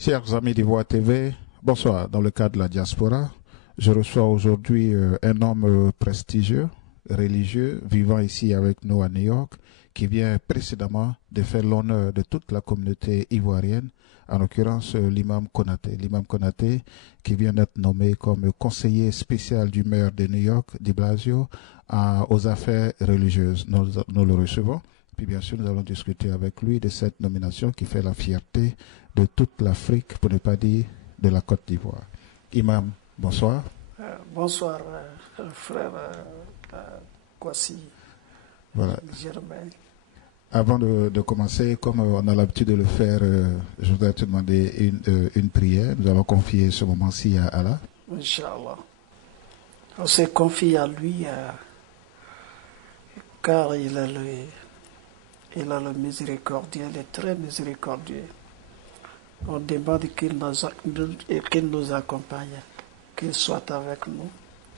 Chers amis d'Ivoire TV, bonsoir. Dans le cadre de la diaspora, je reçois aujourd'hui un homme prestigieux, religieux, vivant ici avec nous à New York, qui vient précédemment de faire l'honneur de toute la communauté ivoirienne, en l'occurrence l'imam Konaté. L'imam Konaté qui vient d'être nommé comme conseiller spécial du maire de New York, de Blasio, aux affaires religieuses. Nous le recevons. Puis bien sûr, nous allons discuter avec lui de cette nomination qui fait la fierté de toute l'Afrique, pour ne pas dire de la Côte d'Ivoire. Imam, bonsoir. Bonsoir, frère Kwasi. Voilà. Germain. Avant de commencer, comme on a l'habitude de le faire, je voudrais te demander une prière. Nous allons confier ce moment-ci à Allah. Inch'Allah. On se confie à lui car il est le miséricordieux, il est très miséricordieux. On demande qu'il nous accompagne, qu'il soit avec nous,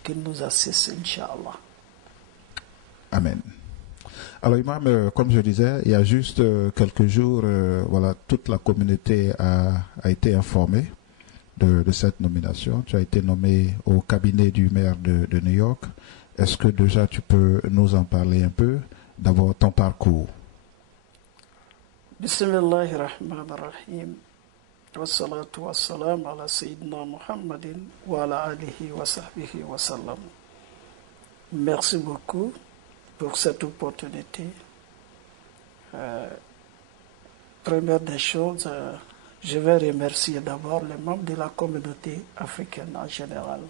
qu'il nous assiste, Inch'Allah. Amen. Alors Imam, comme je disais, il y a juste quelques jours, voilà, toute la communauté a été informée de cette nomination. Tu as été nommé au cabinet du maire de New York. Est-ce que déjà tu peux nous en parler un peu, d'abord ton parcours? Bismillahirrahmanirrahim. Wassalatu wassalam ala Sayyidina Muhammadin wa ala alihi wa sahbihi wa sallam. Merci beaucoup pour cette opportunité. Première des choses, je vais remercier d'abord les membres de la communauté africaine en général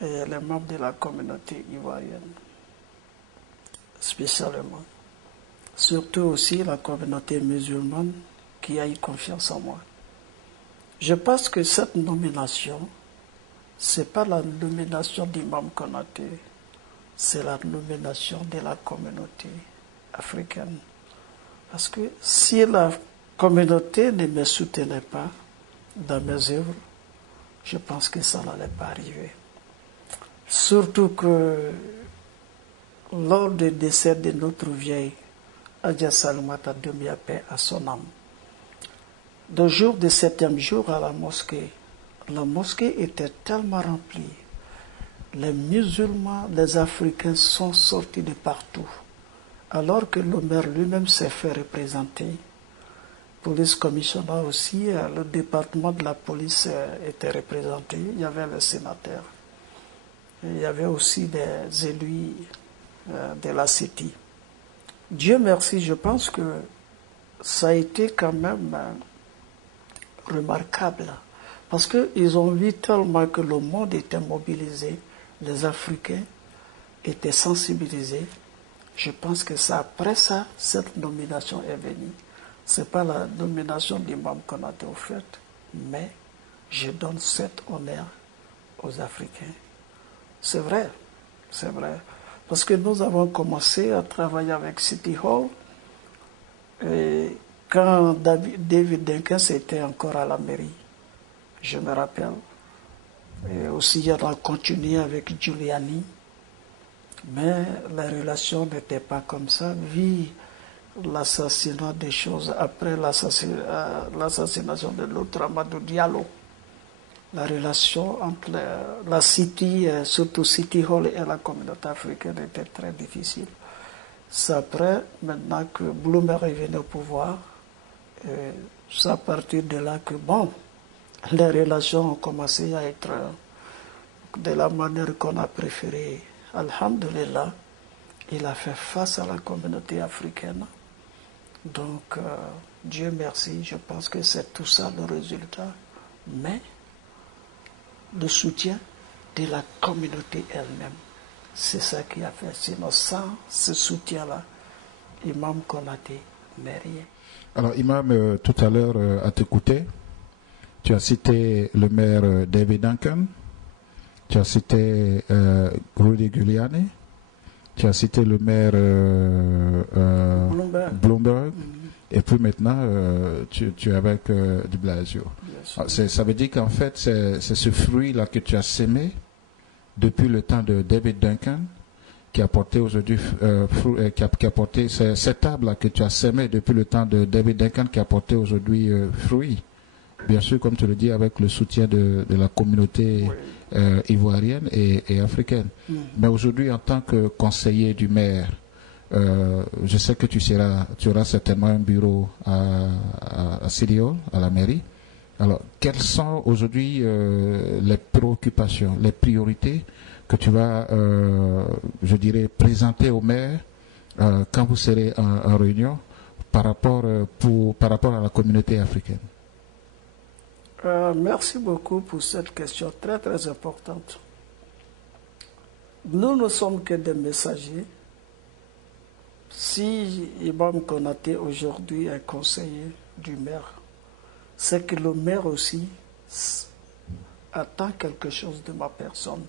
et les membres de la communauté ivoirienne spécialement. Surtout aussi la communauté musulmane qui a eu confiance en moi. Je pense que cette nomination, ce n'est pas la nomination d'Imam Konaté, c'est la nomination de la communauté africaine. Parce que si la communauté ne me soutenait pas dans mes œuvres, je pense que ça n'allait pas arriver. Surtout que lors du décès de notre vieille Adja Salomata Demia, paix à son âme, le jour du 7e jour à la mosquée était tellement remplie. Les musulmans, les Africains sont sortis de partout. Alors que le maire lui-même s'est fait représenter, police commissionnaire aussi, le département de la police était représenté, il y avait les sénateurs. Il y avait aussi des élus de la cité. Dieu merci, je pense que ça a été quand même remarquable. Parce qu'ils ont vu tellement que le monde était mobilisé, les Africains étaient sensibilisés. Je pense que c'est après ça, cette nomination est venue. Ce n'est pas la nomination d'Imam Konaté au fait, mais je donne cet honneur aux Africains. C'est vrai, c'est vrai. Parce que nous avons commencé à travailler avec City Hall et quand David Duncan était encore à la mairie, je me rappelle. Et aussi, on a continué avec Giuliani. Mais la relation n'était pas comme ça, vu l'assassinat des choses après l'assassination de l'autre Amadou Diallo. La relation entre la City, surtout City Hall et la communauté africaine était très difficile. C'est après, maintenant que Bloomer est venu au pouvoir, c'est à partir de là que, bon, les relations ont commencé à être de la manière qu'on a préféré. Alhamdulillah, il a fait face à la communauté africaine. Donc, Dieu merci, je pense que c'est tout ça le résultat. Mais le soutien de la communauté elle-même, c'est ça qui a fait. Sinon, sans ce soutien-là, Imam Konaté n'est rien. Alors Imam, tout à l'heure, à t'écouter, tu as cité le maire David Duncan, tu as cité Rudy Giuliani, tu as cité le maire Bloomberg, et puis maintenant tu es avec de Blasio. Ça veut dire qu'en fait c'est ce fruit-là que tu as sémé depuis le temps de David Duncan qui a porté aujourd'hui qui a porté cette arbre-là que tu as sémé depuis le temps de David Duncan qui a porté aujourd'hui fruit. bien sûr, comme tu le dis, avec le soutien de la communauté ivoirienne et africaine. Mais aujourd'hui, en tant que conseiller du maire, je sais que tu auras certainement un bureau à City Hall, à la mairie. Alors, quelles sont aujourd'hui les préoccupations, les priorités que tu vas, je dirais, présenter au maire quand vous serez en réunion par rapport à la communauté africaine? Merci beaucoup pour cette question très très importante. Nous ne sommes que des messagers. Si Imam Konaté aujourd'hui est conseiller du maire, c'est que le maire aussi attend quelque chose de ma personne.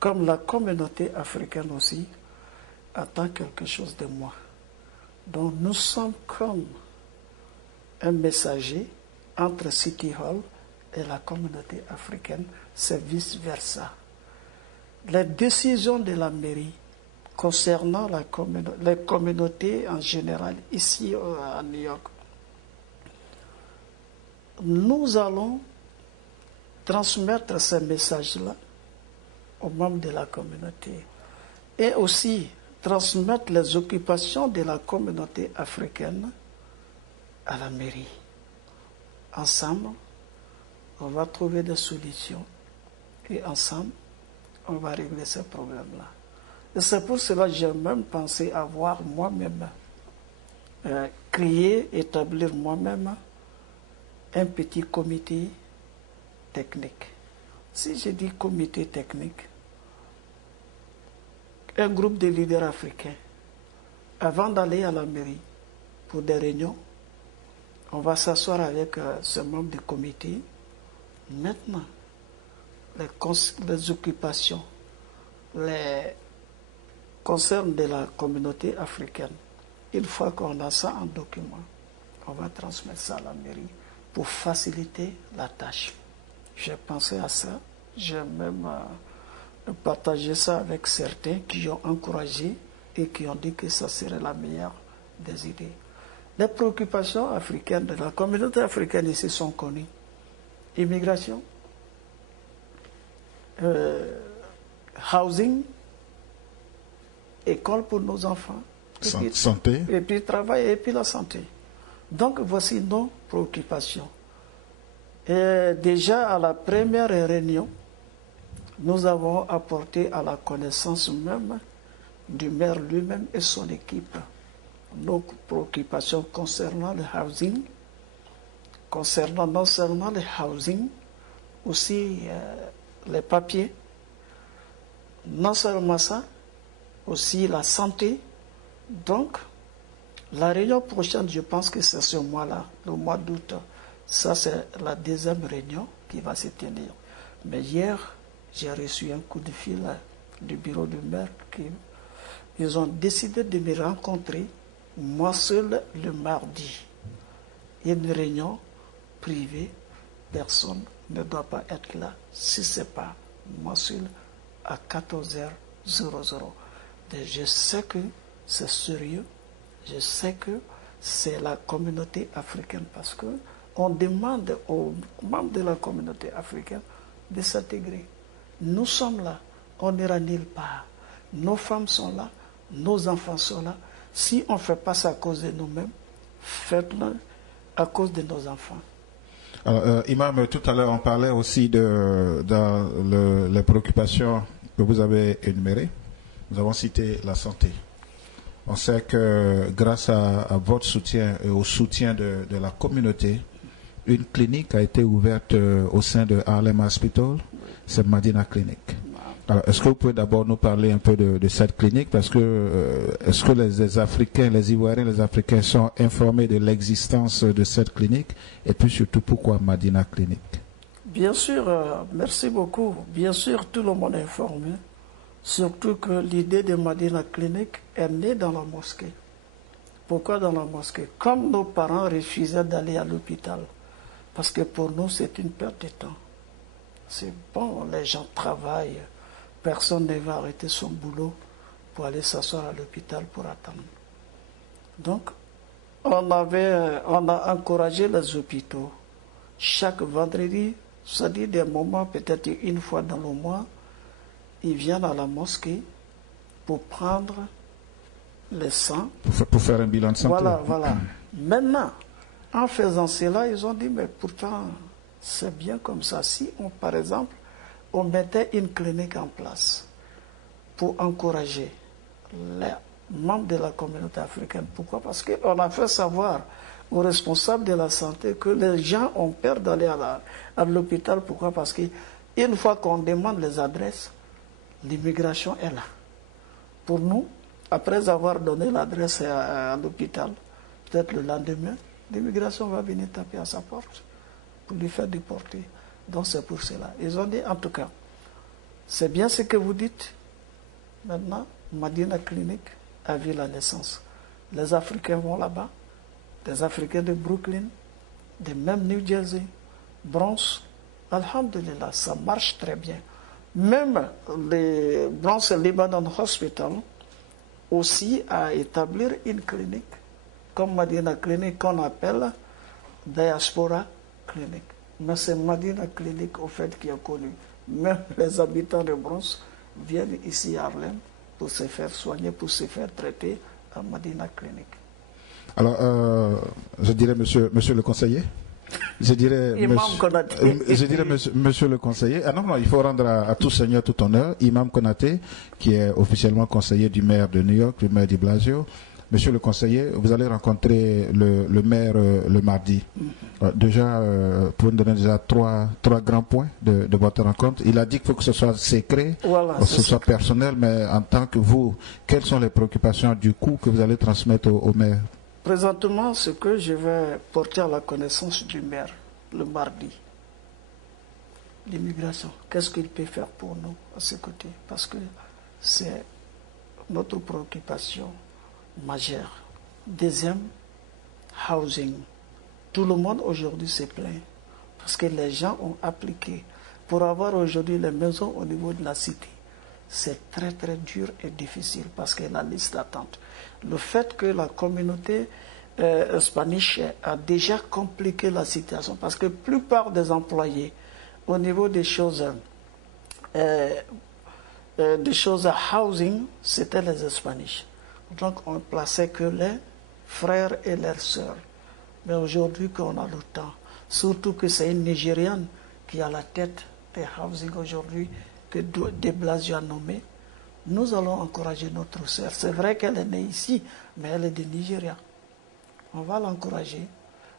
Comme la communauté africaine aussi attend quelque chose de moi. Donc nous sommes comme un messager entre City Hall et la communauté africaine, c'est vice-versa. Les décisions de la mairie concernant les communautés en général ici à New York, nous allons transmettre ces messages-là aux membres de la communauté et aussi transmettre les occupations de la communauté africaine à la mairie. Ensemble, on va trouver des solutions et ensemble, on va régler ces problèmes-là. Et c'est pour cela que j'ai même pensé avoir moi-même créé, établir moi-même un petit comité technique. Si je dis comité technique, un groupe de leaders africains, avant d'aller à la mairie pour des réunions, on va s'asseoir avec ce membre du comité. Maintenant, les occupations, les concerns de la communauté africaine, une fois qu'on a ça en document, on va transmettre ça à la mairie pour faciliter la tâche. J'ai pensé à ça, j'ai même partagé ça avec certains qui ont encouragé et qui ont dit que ça serait la meilleure des idées. Les préoccupations africaines de la communauté africaine ici sont connues. Immigration, housing, école pour nos enfants, santé, et puis travail et puis la santé. Donc voici nos préoccupations. Et déjà à la première réunion, nous avons apporté à la connaissance même du maire lui-même et son équipe nos préoccupations concernant le housing, concernant non seulement le housing, aussi les papiers, non seulement ça, aussi la santé. Donc, la réunion prochaine, je pense que c'est ce mois-là, le mois d'août. Ça, c'est la deuxième réunion qui va se tenir. Mais hier, j'ai reçu un coup de fil du bureau du maire ils ont décidé de me rencontrer, moi seul, le mardi. Une réunion privée, personne ne doit pas être là, si ce n'est pas moi seul, à 14h00. Je sais que c'est sérieux, je sais que c'est la communauté africaine parce qu'on demande aux membres de la communauté africaine de s'intégrer. Nous sommes là, on n'ira nulle part. Nos femmes sont là, nos enfants sont là. Si on ne fait pas ça à cause de nous-mêmes, faites-le à cause de nos enfants. Alors, Imam, tout à l'heure, on parlait aussi les préoccupations que vous avez énumérées. Nous avons cité la santé. On sait que grâce à votre soutien et au soutien de la communauté, une clinique a été ouverte au sein de Harlem Hospital, c'est Madina Clinic. Alors, est-ce que vous pouvez d'abord nous parler un peu de cette clinique, parce que est-ce que les Africains, les Ivoiriens, les Africains sont informés de l'existence de cette clinique, et puis surtout pourquoi Madina Clinic? Bien sûr, merci beaucoup. Bien sûr, tout le monde est informé, surtout que l'idée de Madina Clinic est née dans la mosquée. Pourquoi dans la mosquée? Comme nos parents refusaient d'aller à l'hôpital, parce que pour nous c'est une perte de temps. C'est bon, les gens travaillent. Personne ne va arrêter son boulot pour aller s'asseoir à l'hôpital pour attendre. Donc, on a encouragé les hôpitaux. chaque vendredi, c'est-à-dire des moments peut-être une fois dans le mois, ils viennent à la mosquée pour prendre le sang. Pour faire un bilan de santé. Voilà. Maintenant, en faisant cela, ils ont dit, mais pourtant, c'est bien comme ça. Si, par exemple, on mettait une clinique en place pour encourager les membres de la communauté africaine. Pourquoi? Parce qu'on a fait savoir aux responsables de la santé que les gens ont peur d'aller à l'hôpital. Pourquoi? Parce qu'une fois qu'on demande les adresses, l'immigration est là. Pour nous, après avoir donné l'adresse à l'hôpital, peut-être le lendemain, l'immigration va venir taper à sa porte pour lui faire déporter. Donc c'est pour cela. Ils ont dit, en tout cas, c'est bien ce que vous dites. Maintenant, Madina Clinique a vu la naissance. Les Africains vont là-bas, des Africains de Brooklyn, de même New Jersey, Bronx. Alhamdulillah, ça marche très bien. Même le Bronx Lebanon Hospital aussi a établi une clinique, comme Madina Clinique qu'on appelle Diaspora Clinique. Mais c'est Madina Clinique au fait qui est connu. Même les habitants de Bronx viennent ici à Harlem pour se faire soigner, pour se faire traiter à Madina Clinique. Alors, je dirais, monsieur le conseiller, je dirais, monsieur le conseiller, non, il faut rendre à tout seigneur tout honneur, Imam Konaté, qui est officiellement conseiller du maire de New York, du maire de Blasio. Monsieur le conseiller, vous allez rencontrer le maire le mardi. Déjà, pour nous donner déjà trois grands points de votre rencontre. Il a dit qu'il faut que ce soit secret, que ce soit personnel, mais en tant que vous, quelles sont les préoccupations du coup que vous allez transmettre au maire? Présentement, ce que je vais porter à la connaissance du maire le mardi, l'immigration, qu'est-ce qu'il peut faire pour nous à ce côté? Parce que c'est notre préoccupation majeure. Deuxième, housing. Tout le monde aujourd'hui se plaint parce que les gens ont appliqué pour avoir aujourd'hui les maisons au niveau de la cité. C'est très très dur et difficile parce que la liste d'attente. Le fait que la communauté hispanique a déjà compliqué la situation parce que la plupart des employés au niveau des choses housing, c'était les hispaniques. Donc on ne plaçait que les frères et leurs sœurs. Mais aujourd'hui qu'on a le temps, surtout que c'est une Nigériane qui a la tête des housing aujourd'hui, que de Blasio a nommé, nous allons encourager notre sœur. C'est vrai qu'elle est née ici, mais elle est du Nigeria. On va l'encourager.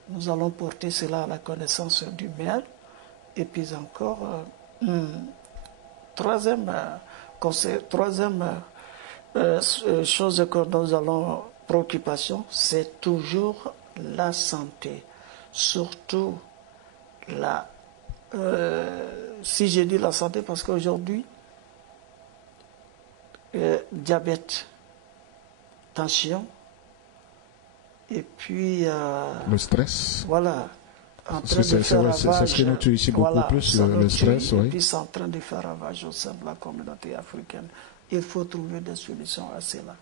Nous allons porter cela à la connaissance du maire. Et puis encore, troisième chose que nous allons, préoccupation, c'est toujours la santé. Surtout si je dis la santé, parce qu'aujourd'hui, diabète, tension, et puis le stress. Voilà. C'est ce qui nous tue ici beaucoup plus, le stress. Et puis c'est en train de faire ravage au sein de la communauté africaine. Il faut trouver des solutions à cela.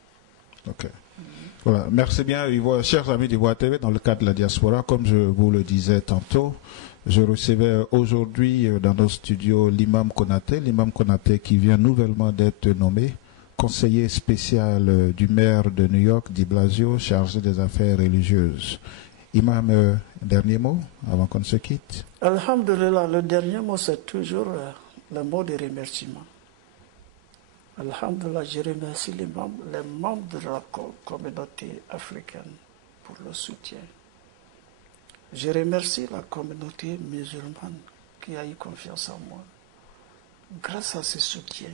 Ok. Voilà. Merci bien, chers amis d'Ivoire TV, dans le cadre de la diaspora, comme je vous le disais tantôt, je recevais aujourd'hui dans nos studios l'imam Konaté qui vient nouvellement d'être nommé conseiller spécial du maire de New York, de Blasio, chargé des affaires religieuses. Imam, dernier mot avant qu'on se quitte? Alhamdulillah, le dernier mot c'est toujours le mot de remerciement. Alhamdulillah, je remercie les membres de la communauté africaine pour le soutien. Je remercie la communauté musulmane qui a eu confiance en moi. Grâce à ce soutien,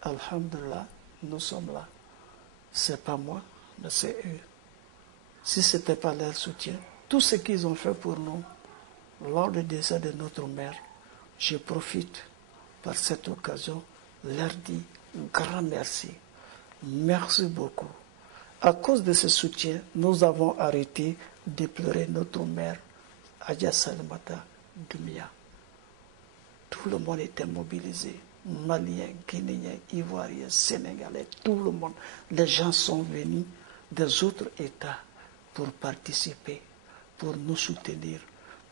alhamdulillah, nous sommes là. Ce n'est pas moi, mais c'est eux. Si ce n'était pas leur soutien, tout ce qu'ils ont fait pour nous, lors du décès de notre mère, je profite par cette occasion, leur dire grand merci. Merci beaucoup. À cause de ce soutien, nous avons arrêté de pleurer notre mère, Adja Salimata Dumia. Tout le monde était mobilisé. Maliens, Guinéens, Ivoiriens, Sénégalais, tout le monde. Les gens sont venus des autres États pour participer, pour nous soutenir,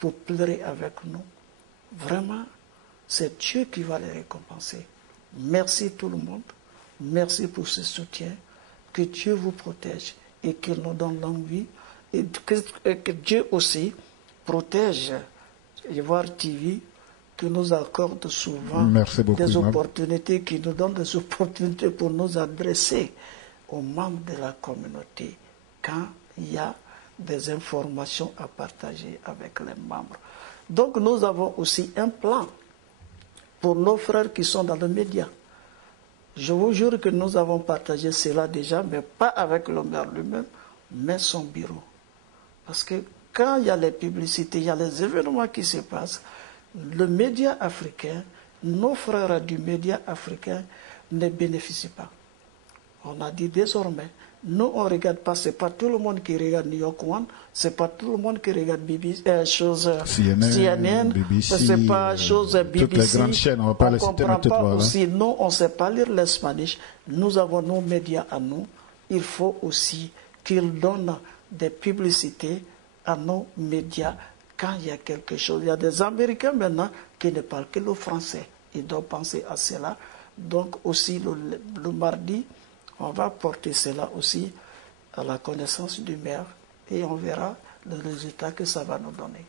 pour pleurer avec nous. Vraiment, c'est Dieu qui va les récompenser. Merci tout le monde. Merci pour ce soutien. Que Dieu vous protège et qu'il nous donne longue vie. Et que Dieu aussi protège Ivoire TV, qui nous accorde souvent des opportunités, qui nous donne des opportunités pour nous adresser aux membres de la communauté quand il y a des informations à partager avec les membres. Donc nous avons aussi un plan pour nos frères qui sont dans les médias. Je vous jure que nous avons partagé cela déjà, mais pas avec le maire lui-même, mais son bureau. Parce que quand il y a les publicités, il y a les événements qui se passent, le média africain, nos frères du média africain ne bénéficient pas. On a dit désormais, nous on ne regarde pas, ce n'est pas tout le monde qui regarde New York One, ce n'est pas tout le monde qui regarde CNN, BBC, ce n'est pas chose BBC. Toutes les grandes chaînes, on ne va pas les citer, mais toutes, voilà. Aussi, nous on ne sait pas lire l'espagnol, nous avons nos médias à nous, il faut aussi qu'ils donnent des publicités à nos médias quand il y a quelque chose. Il y a des Américains maintenant qui ne parlent que le français. Ils doivent penser à cela. Donc aussi le mardi, on va porter cela aussi à la connaissance du maire et on verra le résultat que ça va nous donner.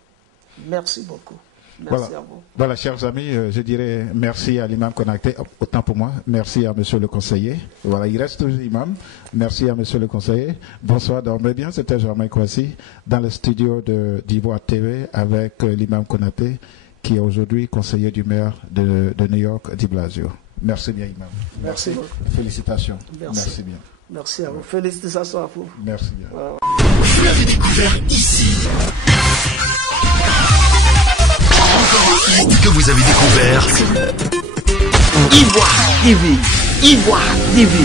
Merci beaucoup. Merci à vous. Voilà, chers amis, je dirais merci à l'imam Konaté, autant pour moi. Merci à monsieur le conseiller. Voilà, il reste toujours imam. Merci à monsieur le conseiller. Bonsoir, dormez bien. C'était Germain Kouassi dans le studio d'Ivoire TV avec l'imam Konaté, qui est aujourd'hui conseiller du maire de New York, Di Blasio. Merci bien, imam. Merci. Félicitations. Merci bien. Merci à vous. Félicitations à vous. Merci bien. Vous l'avez découvert ici. Que vous avez découvert Ivoire TV.